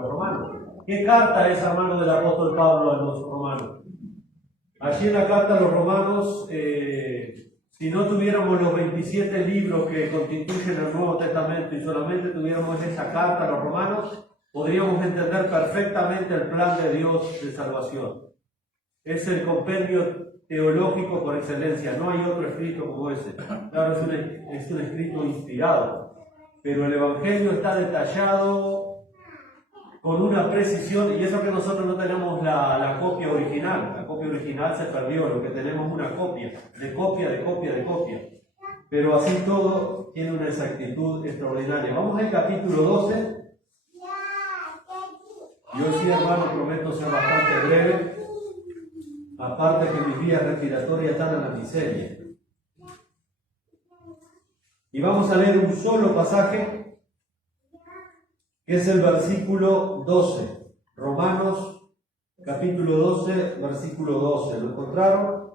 los romanos. ¿Qué carta es, hermano, del apóstol Pablo a los romanos? Allí en la carta a los romanos, si no tuviéramos los 27 libros que constituyen el Nuevo Testamento y solamente tuviéramos esa carta a los romanos, podríamos entender perfectamente el plan de Dios de salvación. Es el compendio teológico por excelencia, no hay otro escrito como ese. Claro, es un escrito inspirado, pero el Evangelio está detallado con una precisión, y eso que nosotros no tenemos la copia original. La copia original se perdió, lo que tenemos es una copia, de copia. Pero así todo tiene una exactitud extraordinaria. Vamos al capítulo 12. Yo sí, hermano, prometo ser bastante breve, aparte que mis vías respiratorias están en la miseria. Y vamos a leer un solo pasaje, que es el versículo 12. Romanos, capítulo 12, versículo 12. ¿Lo encontraron?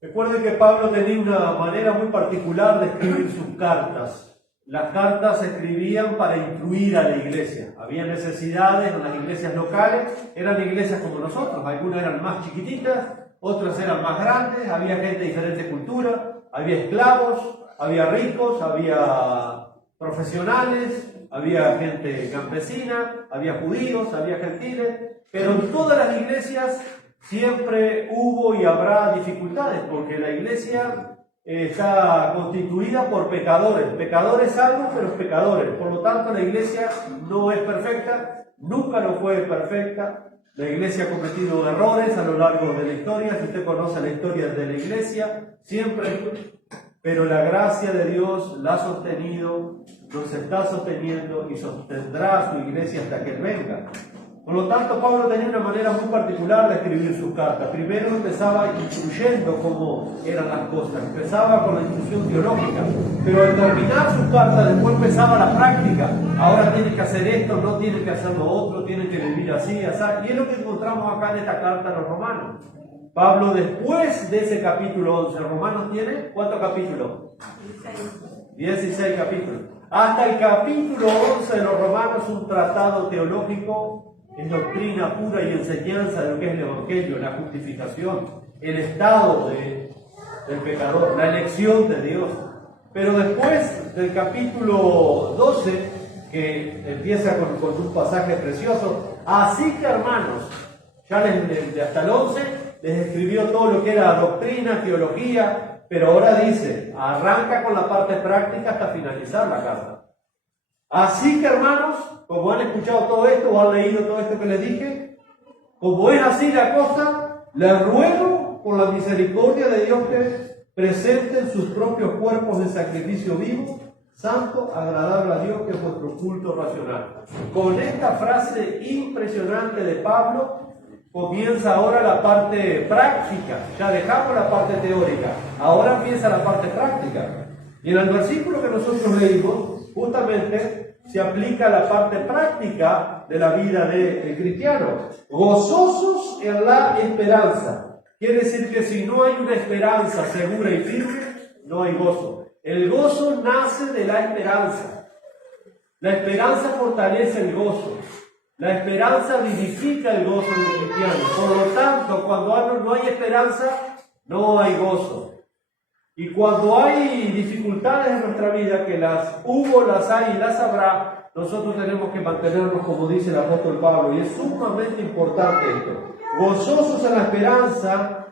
Recuerden que Pablo tenía una manera muy particular de escribir sus cartas. Las cartas se escribían para instruir a la iglesia. Había necesidades en las iglesias locales, eran iglesias como nosotros, algunas eran más chiquititas, otras eran más grandes, había gente de diferente cultura, había esclavos, había ricos, había profesionales, había gente campesina, había judíos, había gentiles, pero en todas las iglesias siempre hubo y habrá dificultades, porque la iglesia está constituida por pecadores salvos, pero pecadores. Por lo tanto, la iglesia no es perfecta, nunca lo fue perfecta. La iglesia ha cometido errores a lo largo de la historia. Si usted conoce la historia de la iglesia, siempre, pero la gracia de Dios la ha sostenido, nos está sosteniendo y sostendrá su iglesia hasta que Él venga. Por lo tanto, Pablo tenía una manera muy particular de escribir sus cartas. Primero empezaba instruyendo cómo eran las cosas, empezaba con la instrucción teológica, pero al terminar sus cartas después empezaba la práctica. Ahora tienen que hacer esto, no tienen que hacer lo otro, tienen que vivir así, así. Y es lo que encontramos acá en esta carta a los romanos. Pablo, después de ese capítulo 11, Romanos tiene, ¿cuántos capítulos? 16 capítulos. Hasta el capítulo 11 de los Romanos es un tratado teológico. Es doctrina pura y enseñanza de lo que es el Evangelio, la justificación, el estado del pecador, la elección de Dios. Pero después del capítulo 12, que empieza con un pasaje precioso, así que hermanos, ya hasta el 11 les escribió todo lo que era doctrina, teología, pero ahora dice, arranca con la parte práctica hasta finalizar la carta. Así que hermanos, como han escuchado todo esto o han leído todo esto que les dije, como es así la cosa, les ruego por la misericordia de Dios que presenten sus propios cuerpos en sacrificio vivo, santo, agradable a Dios, que es vuestro culto racional. Con esta frase impresionante de Pablo comienza ahora la parte práctica. Ya dejamos la parte teórica, ahora empieza la parte práctica. Y en el versículo que nosotros leímos, justamente se aplica la parte práctica de la vida del cristiano. Gozosos en la esperanza. Quiere decir que si no hay una esperanza segura y firme, no hay gozo. El gozo nace de la esperanza. La esperanza fortalece el gozo. La esperanza vivifica el gozo del cristiano. Por lo tanto, cuando no hay esperanza, no hay gozo. Y cuando hay dificultades en nuestra vida, que las hubo, las hay y las habrá, nosotros tenemos que mantenernos, como dice el apóstol Pablo, y es sumamente importante esto. Gozosos en la esperanza,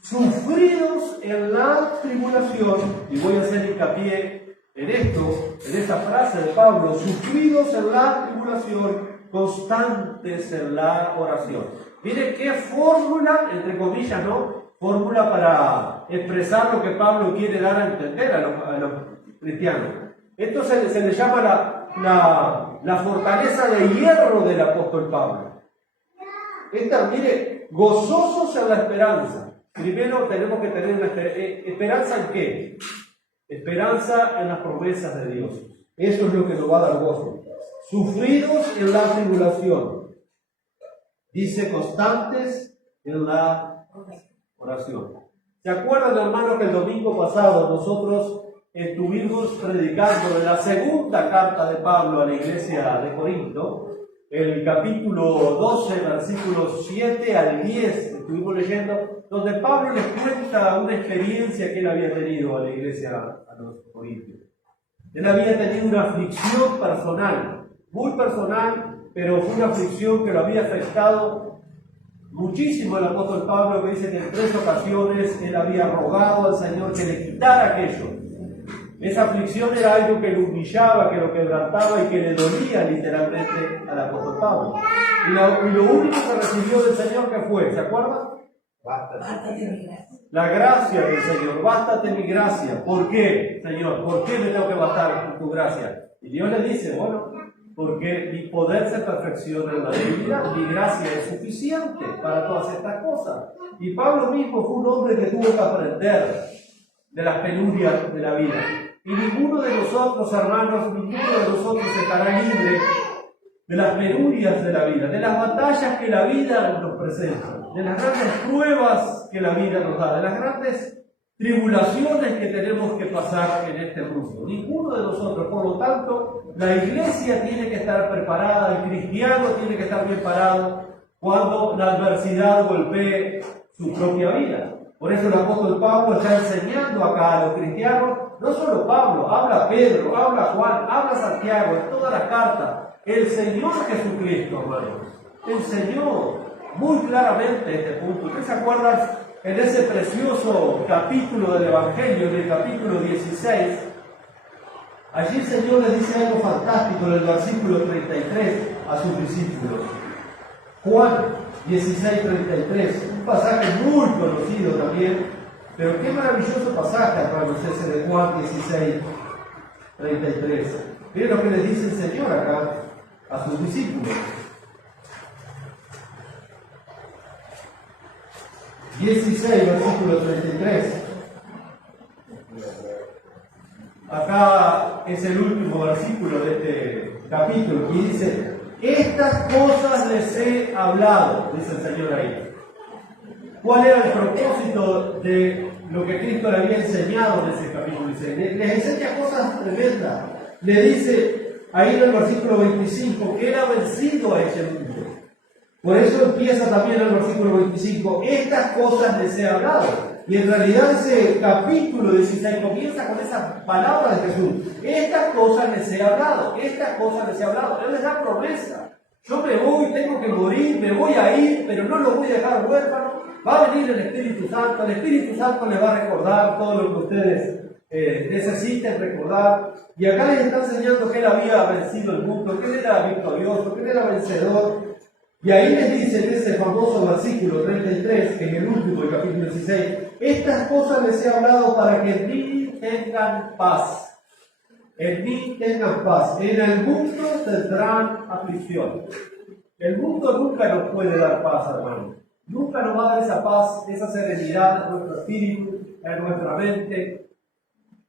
sufridos en la tribulación, y voy a hacer hincapié en esto, en esta frase de Pablo, sufridos en la tribulación, constantes en la oración. Mire qué fórmula, entre comillas, ¿no? Fórmula para expresar lo que Pablo quiere dar a entender a los cristianos. Esto se le llama la fortaleza de hierro del apóstol Pablo. Mire, gozosos en la esperanza. Primero tenemos que tener una esperanza en qué? Esperanza en las promesas de Dios. Eso es lo que nos va a dar gozo. Sufridos en la tribulación. Dice constantes en la oración. ¿Se acuerdan, hermanos, que el domingo pasado nosotros estuvimos predicando de la segunda carta de Pablo a la iglesia de Corinto, el capítulo 12, versículos 7 al 10, estuvimos leyendo, donde Pablo les cuenta una experiencia que él había tenido a la iglesia a los Corintios. Él había tenido una aflicción personal, muy personal, pero fue una aflicción que lo había afectado muchísimo. El apóstol Pablo, que dice que en 3 ocasiones él había rogado al Señor que le quitara aquello. Esa aflicción era algo que lo humillaba, que lo quebrantaba y que le dolía literalmente al apóstol Pablo. Y lo único que recibió del Señor, ¿qué fue? ¿Se acuerdan? Bástate mi gracia. La gracia del Señor, bástate mi gracia. ¿Por qué, Señor? ¿Por qué me tengo que bastar con tu gracia? Y Dios le dice, bueno, porque mi poder se perfecciona en la debilidad, mi gracia es suficiente para todas estas cosas. Y Pablo mismo fue un hombre que tuvo que aprender de las penurias de la vida. Y ninguno de nosotros, hermanos, ninguno de nosotros estará libre de las penurias de la vida, de las batallas que la vida nos presenta, de las grandes pruebas que la vida nos da, de las grandes tribulaciones que tenemos que pasar en este mundo. Ninguno de nosotros, por lo tanto, la iglesia tiene que estar preparada, el cristiano tiene que estar preparado cuando la adversidad golpee su propia vida. Por eso el apóstol Pablo está enseñando acá a los cristianos, no solo Pablo, habla Pedro, habla Juan, habla Santiago, en todas las cartas. El Señor Jesucristo, hermanos, enseñó muy claramente este punto. ¿Ustedes se acuerdan en ese precioso capítulo del Evangelio, en el capítulo 16? Allí el Señor les dice algo fantástico en el versículo 33 a sus discípulos. Juan 16:33, un pasaje muy conocido también, pero qué maravilloso pasaje, hermanos, ese de Juan 16:33. Miren lo que les dice el Señor acá a sus discípulos. 16, versículo 33. Acá es el último versículo de este capítulo y dice: estas cosas les he hablado, dice el Señor ahí. ¿Cuál era el propósito de lo que Cristo le había enseñado en ese capítulo? Les enseña cosas tremendas. Le dice ahí en el versículo 25 que él ha vencido a ese mundo. Por eso empieza también el versículo 25, estas cosas les he hablado. Y en realidad ese capítulo 16 comienza con esa palabra de Jesús. Estas cosas les he hablado, estas cosas les he hablado. Él les da promesa. Yo me voy, tengo que morir, me voy a ir, pero no lo voy a dejar huérfano. Va a venir el Espíritu Santo les va a recordar todo lo que ustedes necesiten recordar. Y acá les está enseñando que él había vencido el mundo, que él era victorioso, que él era vencedor. Y ahí les dice en ese famoso versículo 33, en el último del capítulo 16, estas cosas les he hablado para que en mí tengan paz. En mí tengan paz. En el mundo tendrán aflicción. El mundo nunca nos puede dar paz, hermano. Nunca nos va a dar esa paz, esa serenidad en nuestro espíritu, en nuestra mente.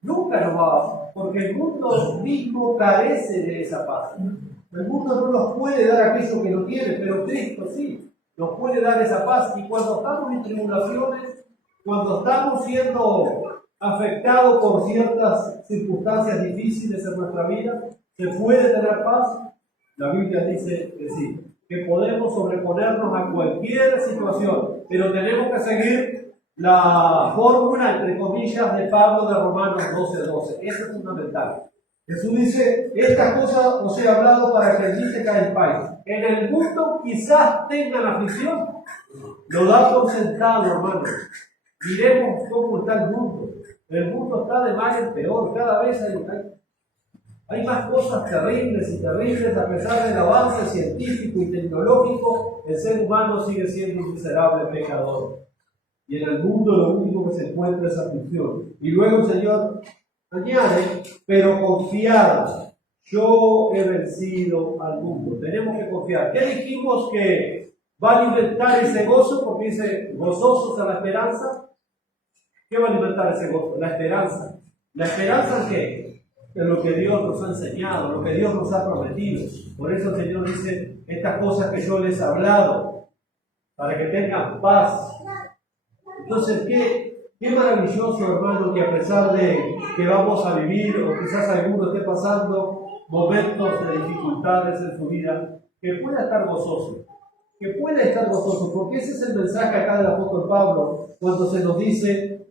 Nunca nos va a dar, porque el mundo mismo carece de esa paz. El mundo no nos puede dar aquello que no tiene, pero Cristo sí nos puede dar esa paz. Y cuando estamos en tribulaciones, cuando estamos siendo afectados por ciertas circunstancias difíciles en nuestra vida, ¿se puede tener paz? La Biblia dice que sí, que podemos sobreponernos a cualquier situación, pero tenemos que seguir la fórmula, entre comillas, de Pablo de Romanos 12:12. Eso es fundamental. Jesús dice, estas cosas os he hablado para que en mí tengáis paz. En el mundo quizás tengan aflicción. Lo da por sentado, hermanos. Miremos cómo está el mundo. El mundo está de mal en peor. Cada vez hay más cosas terribles y terribles. A pesar del avance científico y tecnológico, el ser humano sigue siendo un miserable pecador. Y en el mundo lo único que se encuentra es aflicción. Y luego el Señor añade, pero confiados, yo he vencido al mundo. Tenemos que confiar. ¿Qué dijimos que va a alimentar ese gozo? Porque dice, gozosos a la esperanza. ¿Qué va a alimentar ese gozo? La esperanza. ¿La esperanza en qué? En lo que Dios nos ha enseñado, lo que Dios nos ha prometido. Por eso el Señor dice, estas cosas que yo les he hablado, para que tengan paz. Entonces, ¿qué Qué maravilloso, hermano, que a pesar de que vamos a vivir, o quizás alguno esté pasando momentos de dificultades en su vida, que pueda estar gozoso. Que pueda estar gozoso, porque ese es el mensaje acá del apóstol Pablo, cuando se nos dice,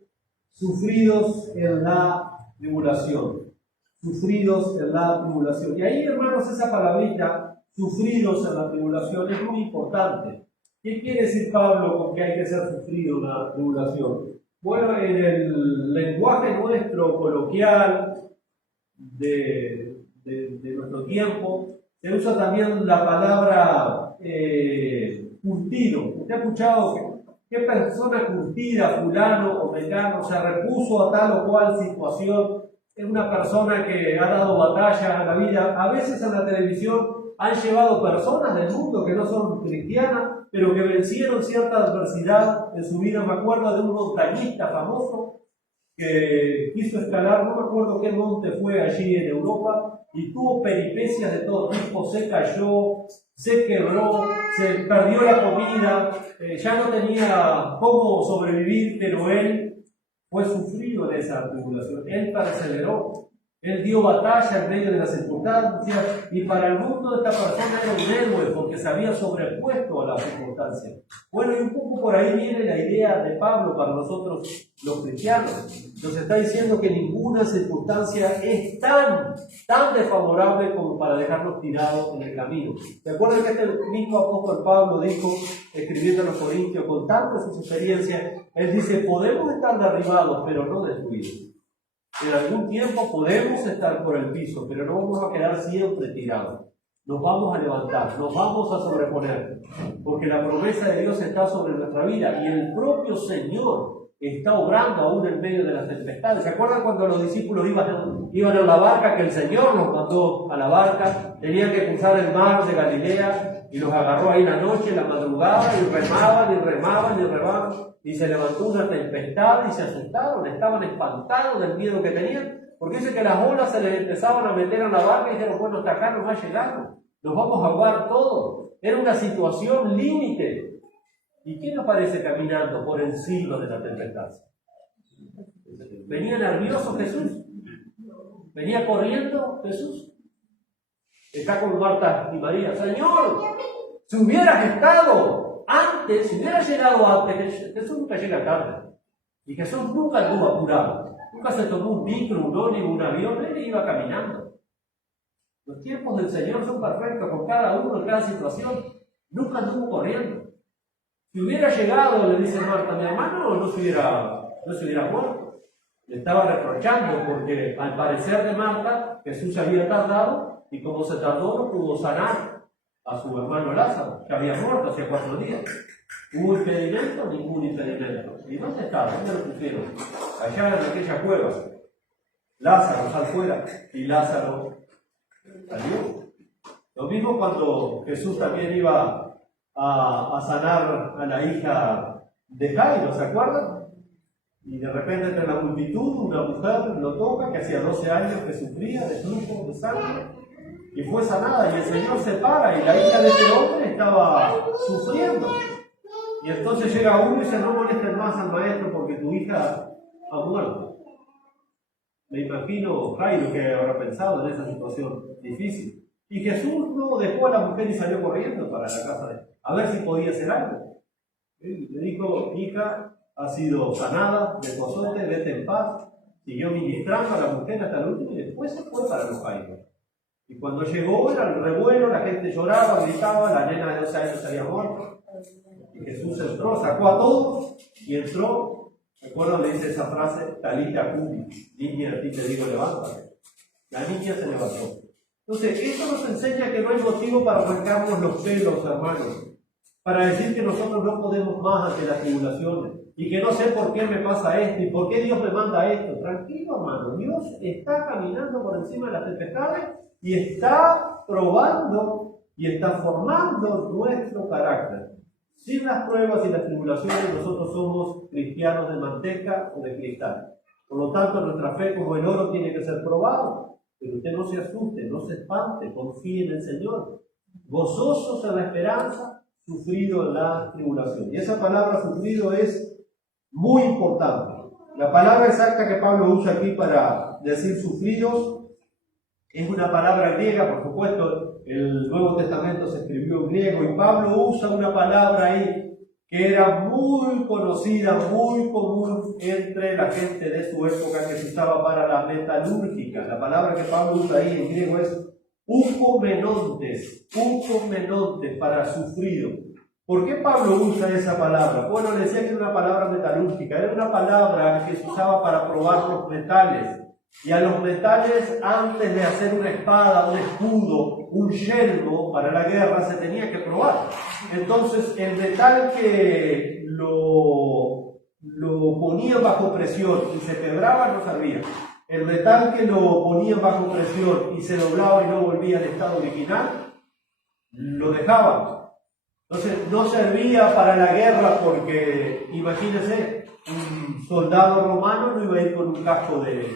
sufridos en la tribulación. Sufridos en la tribulación. Y ahí, hermanos, esa palabrita, sufridos en la tribulación, es muy importante. ¿Qué quiere decir Pablo con que hay que ser sufrido en la tribulación? Bueno, en el lenguaje nuestro coloquial de nuestro tiempo, se usa también la palabra curtido. ¿Usted ha escuchado qué persona curtida, fulano o mecano, se repuso a tal o cual situación? Es una persona que ha dado batalla a la vida. A veces en la televisión han llevado personas del mundo que no son cristianas, pero que vencieron cierta adversidad en su vida. Me acuerdo de un montañista famoso que quiso escalar, no me acuerdo qué monte fue allí en Europa, y tuvo peripecias de todo tipo, se cayó, se quebró, se perdió la comida, ya no tenía cómo sobrevivir, pero él fue sufrido en esa tribulación, él perseveró. Él dio batalla en medio de las circunstancias y para el mundo esta persona era un héroe porque se había sobrepuesto a las circunstancias. Bueno, y un poco por ahí viene la idea de Pablo para nosotros los cristianos. Nos está diciendo que ninguna circunstancia es tan desfavorable como para dejarnos tirados en el camino. ¿Se acuerdan que este mismo apóstol Pablo dijo, escribiendo a los Corintios, contando sus experiencias, él dice, podemos estar derribados, pero no destruidos. En algún tiempo podemos estar por el piso, pero no vamos a quedar siempre tirados. Nos vamos a levantar, nos vamos a sobreponer, porque la promesa de Dios está sobre nuestra vida y el propio Señor está obrando aún en medio de las tempestades. ¿Se acuerdan cuando los discípulos iban a la barca, que el Señor los mandó a la barca? Tenían que cruzar el mar de Galilea y los agarró ahí la noche, en la madrugada, y remaban, y remaban, y remaban. Y se levantó una tempestad y se asustaron, estaban espantados del miedo que tenían, porque dice que las olas se les empezaban a meter en la barca y dijeron, bueno, hasta acá nos va a llegar, nos vamos a ahogar todos. Era una situación límite. ¿Y quién aparece caminando por encima de la tempestad? ¿Venía nervioso Jesús? ¿Venía corriendo Jesús? Está con Marta y María. Señor, si hubieras estado antes, si hubiera llegado antes, Jesús nunca llega tarde. Y Jesús nunca anduvo apurado. Nunca se tomó un micro, un ómnibus, un avión, él iba caminando. Los tiempos del Señor son perfectos con cada uno, en cada situación. Nunca anduvo corriendo. Si hubiera llegado, le dice Marta, mi hermano no se hubiera muerto. Le estaba reprochando porque al parecer de Marta, Jesús se había tardado y como se tardó no pudo sanar a su hermano Lázaro, que había muerto hace 4 días. ¿Hubo impedimento? Ningún impedimento. ¿Y dónde estaba? ¿Dónde lo pusieron? Allá en aquella cueva. Lázaro sal fuera y Lázaro salió. Lo mismo cuando Jesús también iba a sanar a la hija de Jairo, ¿se acuerdan? Y de repente entre la multitud una mujer lo toca, que hacía 12 años que sufría de flujo de sangre, y fue sanada, y el Señor se para, y la hija de este hombre estaba sufriendo. Y entonces llega uno y dice, no molestes más al maestro porque tu hija ha muerto. Me imagino Jairo que habrá pensado en esa situación difícil. Y Jesús no dejó a la mujer y salió corriendo para la casa de él, a ver si podía hacer algo. Le dijo, hija, ha sido sanada de tu azote, vete en paz. Siguió ministrando a la mujer hasta el último y después se fue para los Jairos. Y cuando llegó era el revuelo, la gente lloraba, gritaba, la nena de 12 años se había muerto. Y Jesús entró, sacó a todos y entró. Recuerdo, le dice esa frase, talita cumi, niña, a ti te digo, levántate. La niña se levantó. Entonces, esto nos enseña que no hay motivo para arrancarnos los pelos, hermanos, para decir que nosotros no podemos más ante las tribulaciones y que no sé por qué me pasa esto y por qué Dios me manda esto. Tranquilo, hermano, Dios está caminando por encima de las tempestades y está probando y está formando nuestro carácter. Sin las pruebas y las tribulaciones, nosotros somos cristianos de manteca o de cristal. Por lo tanto, nuestra fe como el oro tiene que ser probada. Pero usted no se asuste, no se espante, confíe en el Señor. Gozosos en la esperanza, sufrido en la tribulación. Y esa palabra sufrido es muy importante. La palabra exacta que Pablo usa aquí para decir sufridos es una palabra griega, por supuesto, el Nuevo Testamento se escribió en griego y Pablo usa una palabra ahí que era muy conocida, muy común entre la gente de su época, que se usaba para la metalúrgica. La palabra que Pablo usa ahí en griego es upomenontes, para sufrido. ¿Por qué Pablo usa esa palabra? Bueno, le decía que era una palabra metalúrgica, era una palabra que se usaba para probar los metales. Y a los metales, antes de hacer una espada, un escudo, un yelmo para la guerra, se tenía que probar. Entonces, el metal que lo ponían bajo presión y se quebraba no servía. El metal que lo ponían bajo presión y se doblaba y no volvía al estado original, lo dejaban. Entonces, no servía para la guerra porque, imagínense, un soldado romano no iba a ir con un casco de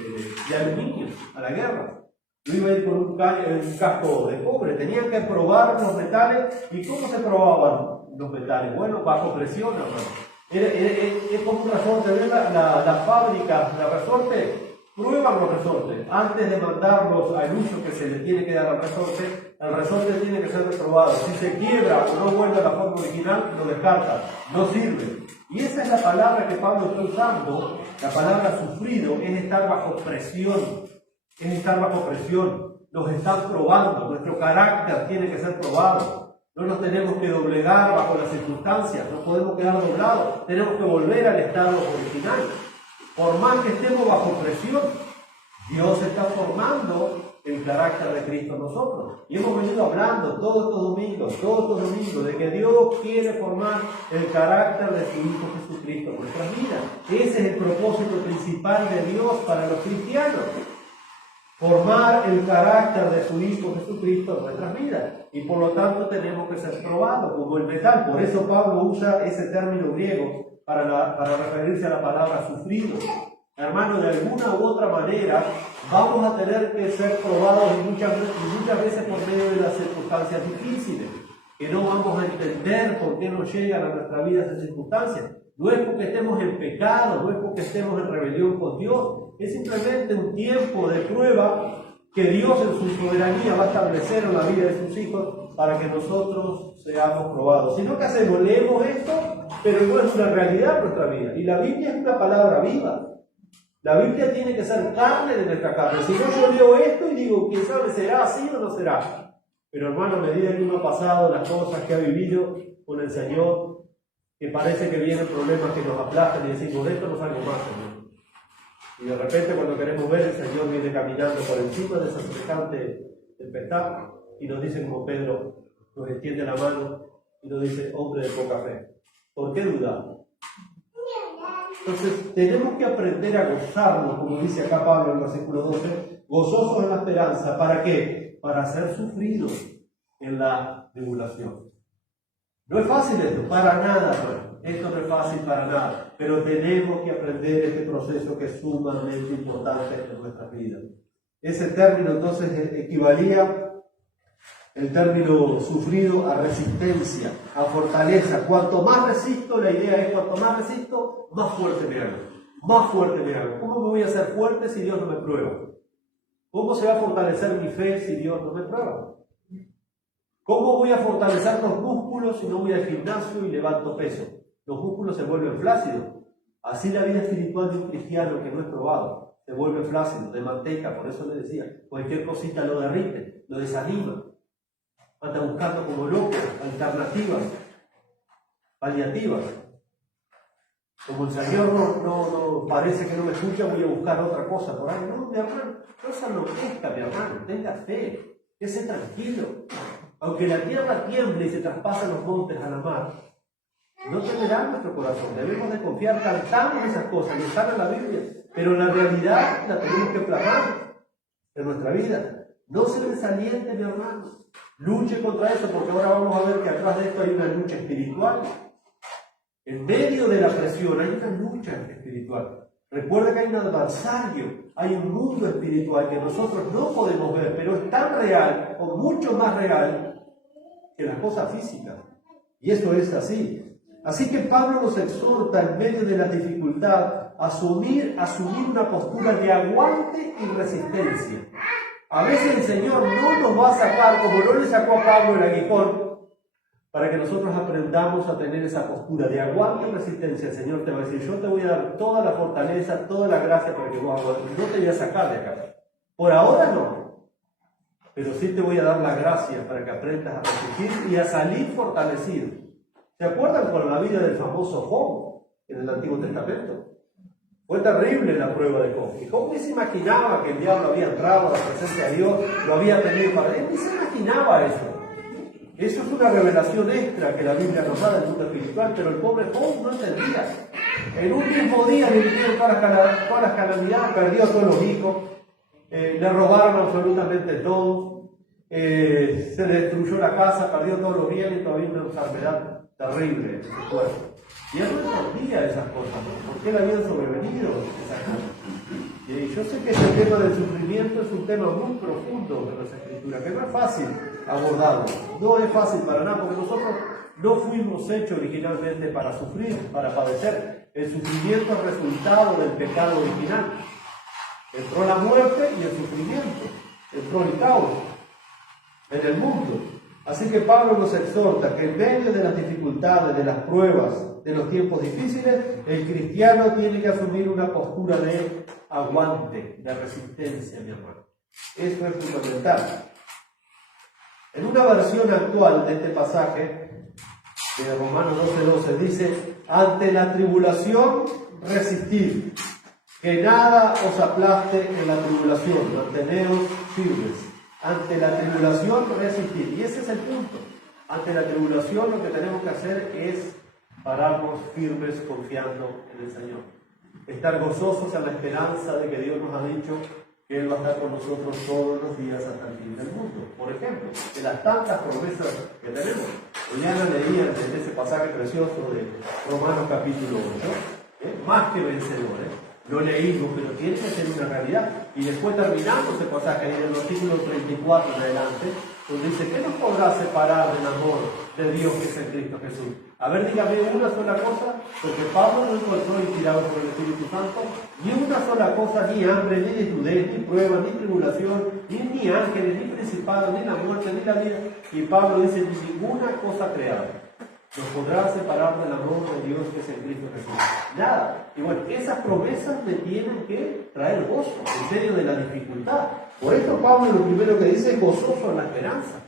aluminio a la guerra, no iba a ir con un casco de cobre, tenían que probar los metales. ¿Y cómo se probaban los metales? Bueno, bajo presión, hermano. Es como un resorte, ¿ven? La fábrica, la resorte, prueban los resortes antes de mandarlos al uso que se le tiene que dar al resorte. El resorte tiene que ser reprobado. Si se quiebra o no vuelve a la forma original, lo descarta, no sirve. Y esa es la palabra que Pablo está usando. La palabra sufrido es estar bajo presión. Es estar bajo presión. Nos están probando. Nuestro carácter tiene que ser probado. No nos tenemos que doblegar bajo las circunstancias. No podemos quedar doblados. Tenemos que volver al estado original. Por más que estemos bajo presión, Dios está formando el carácter de Cristo en nosotros. Y hemos venido hablando todos estos domingos, de que Dios quiere formar el carácter de su Hijo Jesucristo en nuestras vidas. Ese es el propósito principal de Dios para los cristianos. Formar el carácter de su Hijo Jesucristo en nuestras vidas. Y por lo tanto tenemos que ser probados como el metal. Por eso Pablo usa ese término griego para referirse a la palabra sufrido. Hermano, de alguna u otra manera vamos a tener que ser probados y muchas veces por medio de las circunstancias difíciles, que no vamos a entender por qué nos llegan a nuestra vida esas circunstancias. No es porque estemos en pecado, no es porque estemos en rebelión con Dios, es simplemente un tiempo de prueba que Dios en su soberanía va a establecer en la vida de sus hijos para que nosotros seamos probados. Si no, ¿qué hacemos? Leemos esto, pero no es una realidad en nuestra vida. Y la Biblia es una palabra viva. La Biblia tiene que ser carne de nuestra carne. Si no, yo leo esto y digo, quién sabe, ¿será así o no será? Pero hermano, a medida que uno ha pasado las cosas que ha vivido con el Señor, que parece que vienen problemas que nos aplastan y decimos, de esto no salgo más, Señor. Y de repente cuando queremos ver, el Señor viene caminando por encima de esa semejante tempestad y nos dice como Pedro, nos extiende la mano y nos dice, hombre de poca fe, ¿por qué dudamos? Entonces, tenemos que aprender a gozarnos, como dice acá Pablo en el versículo 12, gozosos en la esperanza. ¿Para qué? Para ser sufridos en la tribulación. No es fácil esto, para nada, hermano. Esto no es fácil para nada. Pero tenemos que aprender este proceso que es sumamente importante en nuestras vidas. Ese término entonces equivalía, el término sufrido, a resistencia, a fortaleza. Cuanto más resisto, la idea es cuanto más resisto, más fuerte me hago. Más fuerte me hago. ¿Cómo me voy a hacer fuerte si Dios no me prueba? ¿Cómo se va a fortalecer mi fe si Dios no me prueba? ¿Cómo voy a fortalecer los músculos si no voy al gimnasio y levanto peso? Los músculos se vuelven flácidos. Así la vida espiritual de un cristiano que no es probado se vuelve flácido, de manteca. Por eso le decía, cualquier cosita lo derrite, lo desanima. Anda buscando como loco alternativas, paliativas. Como el Señor no parece que no me escucha, voy a buscar otra cosa por ahí. No, mi hermano, no se enloquezca, mi hermano, tenga fe, esté tranquilo. Aunque la tierra tiemble y se traspasen los montes a la mar, no temerá nuestro corazón. Debemos de confiar, cantamos esas cosas, y están en la Biblia, pero la realidad la tenemos que plasmar en nuestra vida. No se desaliente, mi hermano. Luche contra eso, porque ahora vamos a ver que atrás de esto hay una lucha espiritual. En medio de la presión hay una lucha espiritual. Recuerda que hay un adversario, hay un mundo espiritual que nosotros no podemos ver, pero es tan real, o mucho más real, que las cosas físicas. Y eso es así. Así que Pablo nos exhorta en medio de la dificultad a asumir una postura de aguante y resistencia. A veces el Señor no nos va a sacar, como no le sacó a Pablo el aguijón, para que nosotros aprendamos a tener esa postura de aguante y resistencia. El Señor te va a decir, yo te voy a dar toda la fortaleza, toda la gracia para que vos aguantes. No te voy a sacar de acá. Por ahora no. Pero sí te voy a dar la gracia para que aprendas a resistir y a salir fortalecido. ¿Se acuerdan con la vida del famoso Job en el Antiguo Testamento? Fue terrible la prueba de Job. Y Job ni se imaginaba que el diablo había entrado a la presencia de Dios, lo había tenido para él, ni se imaginaba eso. Eso es una revelación extra que la Biblia nos da del mundo espiritual, pero el pobre Job no entendía. En un mismo día le vinieron todas las calamidades, perdió a todos los hijos, le robaron absolutamente todo, se destruyó la casa, perdió todos los bienes y todavía una enfermedad terrible en su cuerpo. Y él no entendía esas cosas, ¿no? ¿Por qué le habían sobrevenido esas cosas? Y yo sé que este tema del sufrimiento es un tema muy profundo de las Escrituras, que no es fácil abordarlo, no es fácil para nada, porque nosotros no fuimos hechos originalmente para sufrir, para padecer. El sufrimiento es resultado del pecado original. Entró la muerte y el sufrimiento, entró el caos en el mundo. Así que Pablo nos exhorta que en medio de las dificultades, de las pruebas, de los tiempos difíciles, el cristiano tiene que asumir una postura de aguante, de resistencia, mi hermano. Eso es fundamental. En una versión actual de este pasaje, de Romanos 12:12, dice, ante la tribulación resistid, que nada os aplaste en la tribulación, manteneos firmes. Ante la tribulación resistir. Y ese es el punto. Ante la tribulación lo que tenemos que hacer es pararnos firmes confiando en el Señor. Estar gozosos en la esperanza de que Dios nos ha dicho que Él va a estar con nosotros todos los días hasta el fin del mundo. Por ejemplo, de las tantas promesas que tenemos. Mañana leían en ese pasaje precioso de Romanos capítulo 8, más que vencedores. Lo leímos, pero tiene que ser una realidad. Y después terminamos ese pasaje en el versículo 34 en adelante, donde dice, ¿qué nos podrá separar del amor de Dios que es en Cristo Jesús? A ver, dígame una sola cosa, porque Pablo no encontró inspirado por el Espíritu Santo, ni una sola cosa, ni hambre, ni desnudez, ni prueba, ni tribulación, ni ángeles, ni principados, ni la muerte, ni la vida. Y Pablo dice, ni ninguna cosa creada nos podrá separar del amor de Dios que es en Cristo Jesús. Nada. Y bueno, esas promesas me tienen que traer gozo en medio de la dificultad. Por eso Pablo lo primero que dice es gozoso en la esperanza.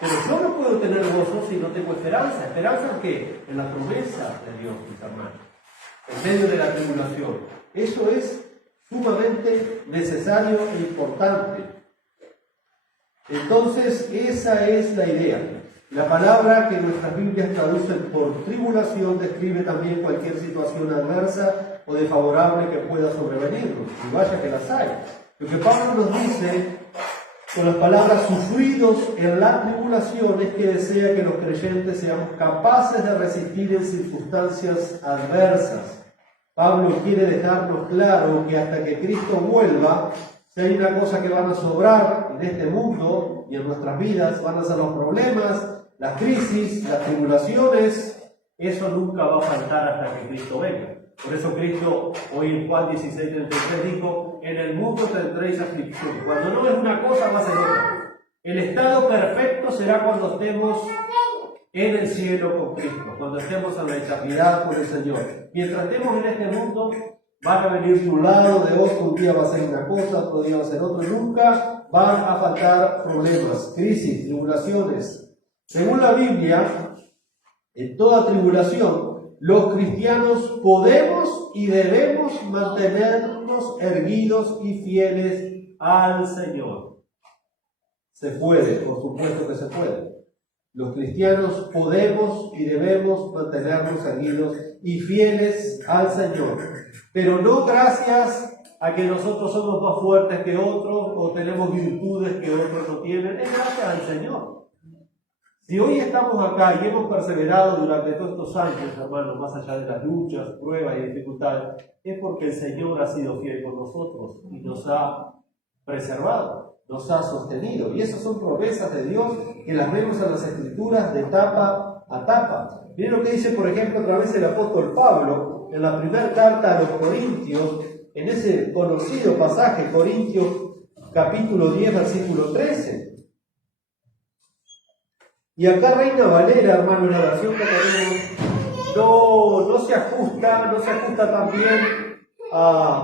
Pero yo no puedo tener gozo si no tengo esperanza. ¿Esperanza en qué? En la promesa de Dios, mis hermanos. En medio de la tribulación. Eso es sumamente necesario e importante. Entonces, esa es la idea. La palabra que nuestras Biblias traducen por tribulación describe también cualquier situación adversa o desfavorable que pueda sobrevenirnos, y vaya que las hay. Lo que Pablo nos dice con las palabras sufridos en la tribulación es que desea que los creyentes seamos capaces de resistir en circunstancias adversas. Pablo quiere dejarnos claro que hasta que Cristo vuelva, si hay una cosa que van a sobrar en este mundo y en nuestras vidas, van a ser los problemas, las crisis, las tribulaciones. Eso nunca va a faltar hasta que Cristo venga. Por eso Cristo hoy en Juan 16:33 dijo, en el mundo tendréis aflicción. Cuando no es una cosa, va a ser otra. El estado perfecto será cuando estemos en el cielo con Cristo, cuando estemos en la eternidad con el Señor. Mientras estemos en este mundo, van a venir de un lado, de otro, un día va a ser una cosa, otro día va a ser otra, nunca van a faltar problemas, crisis, tribulaciones. Según la Biblia, en toda tribulación, los cristianos podemos y debemos mantenernos erguidos y fieles al Señor. Se puede, por supuesto que se puede. Los cristianos podemos y debemos mantenernos erguidos y fieles al Señor. Pero no gracias a que nosotros somos más fuertes que otros o tenemos virtudes que otros no tienen. Es gracias al Señor. Si hoy estamos acá y hemos perseverado durante todos estos años, hermanos, más allá de las luchas, pruebas y dificultades, es porque el Señor ha sido fiel con nosotros y nos ha preservado, nos ha sostenido. Y esas son promesas de Dios que las vemos en las Escrituras de tapa a tapa. Miren lo que dice, por ejemplo, otra vez el apóstol Pablo en la primera carta a los Corintios, en ese conocido pasaje, Corintios capítulo 10, versículo 13. Y acá Reina Valera, hermano, en la versión que tenemos, no se ajusta tan bien,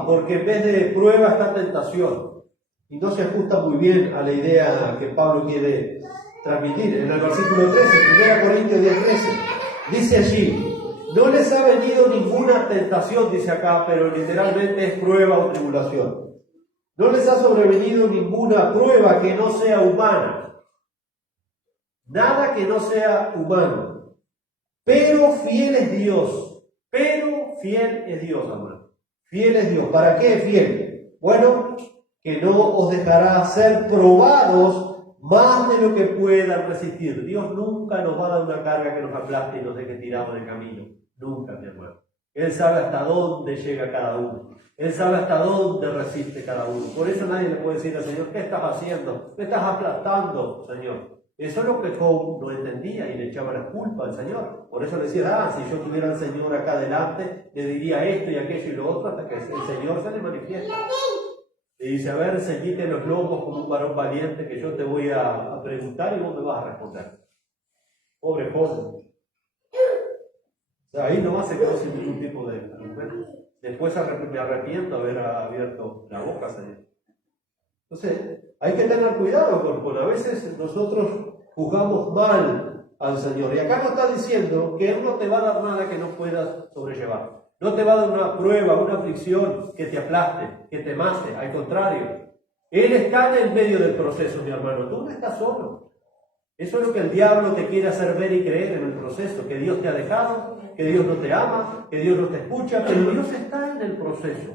porque en vez de prueba está tentación. Y no se ajusta muy bien a la idea que Pablo quiere transmitir. En el versículo 13, 1 Corintios 10, 13, dice allí, no les ha venido ninguna tentación, dice acá, pero literalmente es prueba o tribulación. No les ha sobrevenido ninguna prueba que no sea humana. Nada que no sea humano. Pero fiel es Dios. Pero fiel es Dios, hermano. Fiel es Dios. ¿Para qué es fiel? Bueno, que no os dejará ser probados más de lo que puedan resistir. Dios nunca nos va a dar una carga que nos aplaste y nos deje tirados en el camino. Nunca, mi hermano. Él sabe hasta dónde llega cada uno. Él sabe hasta dónde resiste cada uno. Por eso nadie le puede decir al Señor, ¿qué estás haciendo? ¿Me estás aplastando, Señor? Eso es lo que Job no entendía y le echaba la culpa al Señor. Por eso le decía, si yo tuviera al Señor acá adelante, le diría esto y aquello y lo otro hasta que el Señor se le manifiesta. Y dice, a ver, ceñite los lomos como un varón valiente que yo te voy a preguntar y vos me vas a responder. Pobre Job. O sea, ahí nomás se quedó sin ningún tipo de argumento. Después me arrepiento de haber abierto la boca, Señor. Entonces, hay que tener cuidado con a veces nosotros juzgamos mal al Señor. Y acá nos está diciendo que Él no te va a dar nada que no puedas sobrellevar. No te va a dar una prueba, una aflicción que te aplaste, que te mate. Al contrario, Él está en el medio del proceso, mi hermano. Tú no estás solo. Eso es lo que el diablo te quiere hacer ver y creer en el proceso. Que Dios te ha dejado, que Dios no te ama, que Dios no te escucha. Pero Dios está en el proceso.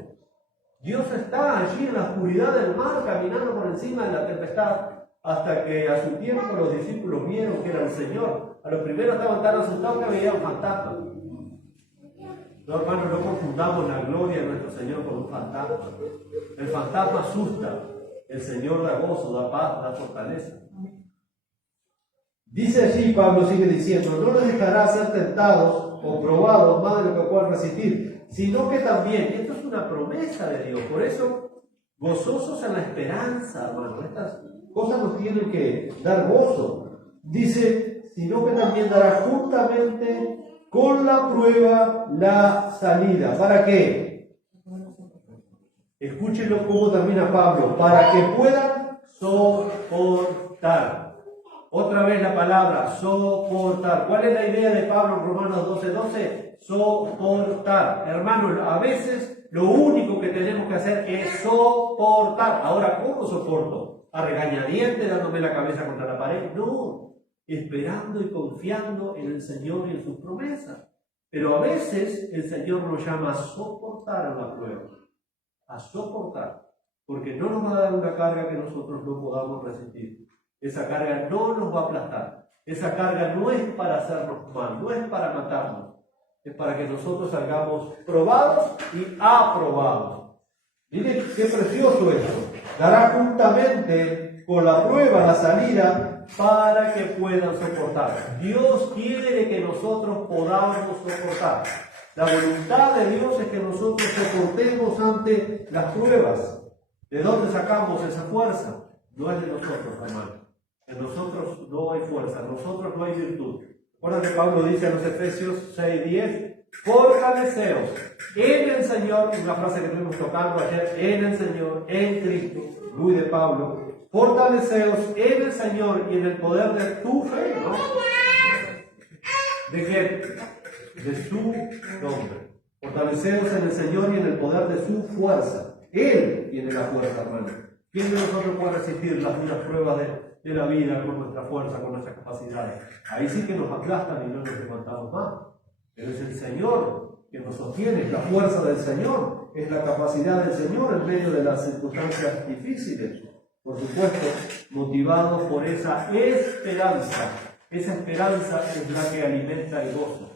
Dios está allí en la oscuridad del mar, caminando por encima de la tempestad, hasta que a su tiempo los discípulos vieron que era el Señor. A los primeros estaban tan asustados que veían fantasmas. No, hermanos, no confundamos la gloria de nuestro Señor con un fantasma. El fantasma asusta, el Señor da gozo, da paz, da fortaleza. Dice allí, Pablo sigue diciendo, no les dejará ser tentados o probados más de lo que puedan resistir, sino que también, y esto es una promesa de Dios, por eso, gozosos en la esperanza, hermano, estas cosas nos tienen que dar gozo. Dice, sino que también dará juntamente con la prueba la salida. ¿Para qué? Escúchenlo cómo termina Pablo, para que puedan soportar. Otra vez la palabra, soportar. ¿Cuál es la idea de Pablo en Romanos 12:12? Soportar. Hermano, a veces lo único que tenemos que hacer es soportar. Ahora, ¿cómo soporto? ¿A regañadientes, dándome la cabeza contra la pared? No, esperando y confiando en el Señor y en sus promesas. Pero a veces el Señor nos llama a soportar a la prueba. A soportar. Porque no nos va a dar una carga que nosotros no podamos resistir. Esa carga no nos va a aplastar. Esa carga no es para hacernos mal, no es para matarnos. Es para que nosotros salgamos probados y aprobados. Miren qué precioso esto. Dará juntamente con la prueba la salida para que puedan soportar. Dios quiere que nosotros podamos soportar. La voluntad de Dios es que nosotros soportemos ante las pruebas. ¿De dónde sacamos esa fuerza? No es de nosotros, hermano. En nosotros no hay fuerza, en nosotros no hay virtud. Recuerda que Pablo dice en los Efesios 6:10, fortaleceos en el Señor, una frase que estuvimos tocando ayer, en el Señor, en Cristo, muy de Pablo, fortaleceos en el Señor y en el poder de tu fe, ¿no? ¿De qué? De su nombre. Fortaleceos en el Señor y en el poder de su fuerza. Él tiene la fuerza, hermano. ¿Quién de nosotros puede resistir las duras pruebas de la vida con nuestra fuerza, con nuestras capacidades? Ahí sí que nos aplastan y no nos levantamos más. Pero es el Señor que nos sostiene, es la fuerza del Señor, es la capacidad del Señor en medio de las circunstancias difíciles. Por supuesto, motivados por esa esperanza. Esa esperanza es la que alimenta el gozo.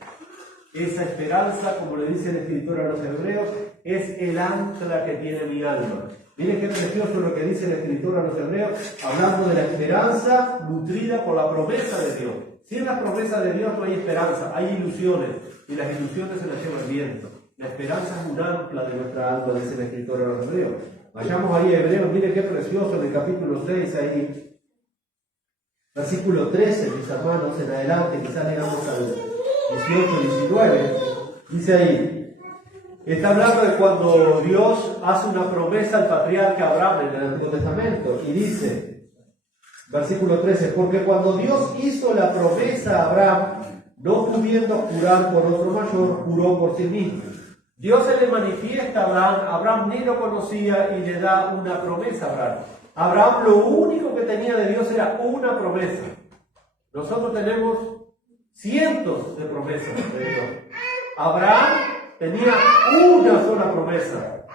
Esa esperanza, como le dice el escritor a los hebreos, es el ancla que tiene mi alma. Miren qué precioso lo que dice el escritor a los hebreos, hablando de la esperanza nutrida por la promesa de Dios. Sin la promesa de Dios no hay esperanza, hay ilusiones, y las ilusiones se las lleva el viento. La esperanza es un ancla de nuestra alma, dice el escritor a los hebreos. Vayamos ahí a Hebreos, miren qué precioso en el capítulo 6, ahí, versículo 13, mis hermanos, en adelante, quizás llegamos al 18, 19, dice ahí, está hablando de cuando Dios hace una promesa al patriarca Abraham en el Antiguo Testamento, y dice, versículo 13, porque cuando Dios hizo la promesa a Abraham, no pudiendo jurar por otro mayor, juró por sí mismo. Dios se le manifiesta a Abraham, Abraham ni lo conocía y le da una promesa a Abraham. Abraham lo único que tenía de Dios era una promesa. Nosotros tenemos cientos de promesas de Dios. Abraham tenía una sola promesa,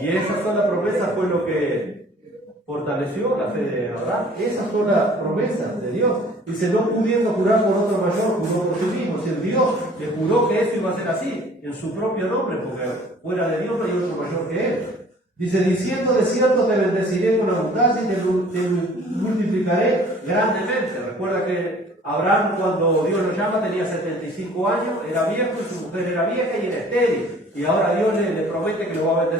y esa sola promesa fue lo que fortaleció la fe de Abraham, esa sola promesa de Dios. Dice, no pudiendo jurar por otro mayor, juró por sí mismo. Si Dios le juró que esto iba a ser así, en su propio nombre, porque fuera de Dios no hay otro mayor que Él. Dice, diciendo de cierto te bendeciré con abundancia y te multiplicaré grandemente. Recuerda que Abraham, cuando Dios lo llama, tenía 75 años, era viejo, y su mujer era vieja y era estéril. Y ahora Dios le promete que lo va a bendecir.